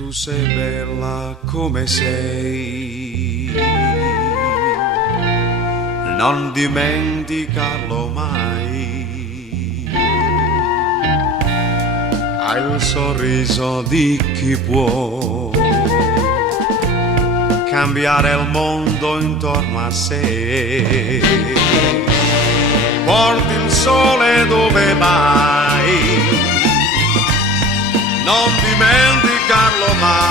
Tu sei bella come sei, non dimenticarlo mai. Hai il sorriso di chi può cambiare il mondo intorno a sé. Porti il sole dove vai, non dimenticarlo mai.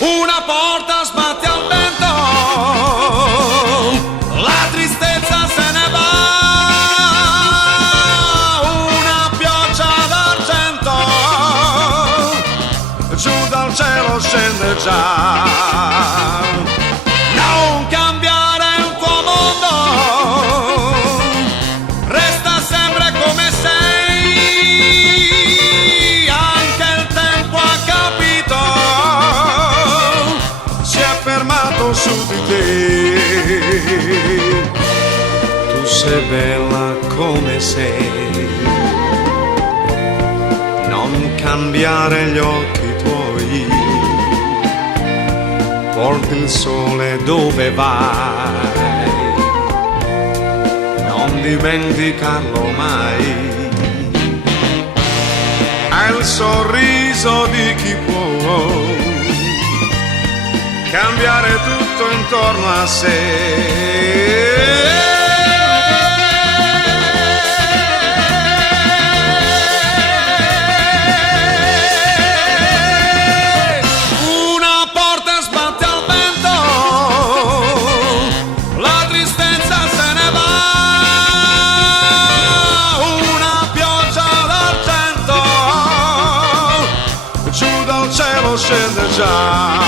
Una porta sbatte al vento, la tristezza se ne va. Una pioggia d'argento giù dal cielo scende già. Non cambiare il tuo mondo, resta sempre come sei. Anche il tempo ha capito, si è fermato su di te. Tu sei bella come sei, non cambiare gli occhi tuoi. Porti il sole dove vai, non dimenticarlo mai. Hai il sorriso di chi può cambiare tutto intorno a sé. Scende già.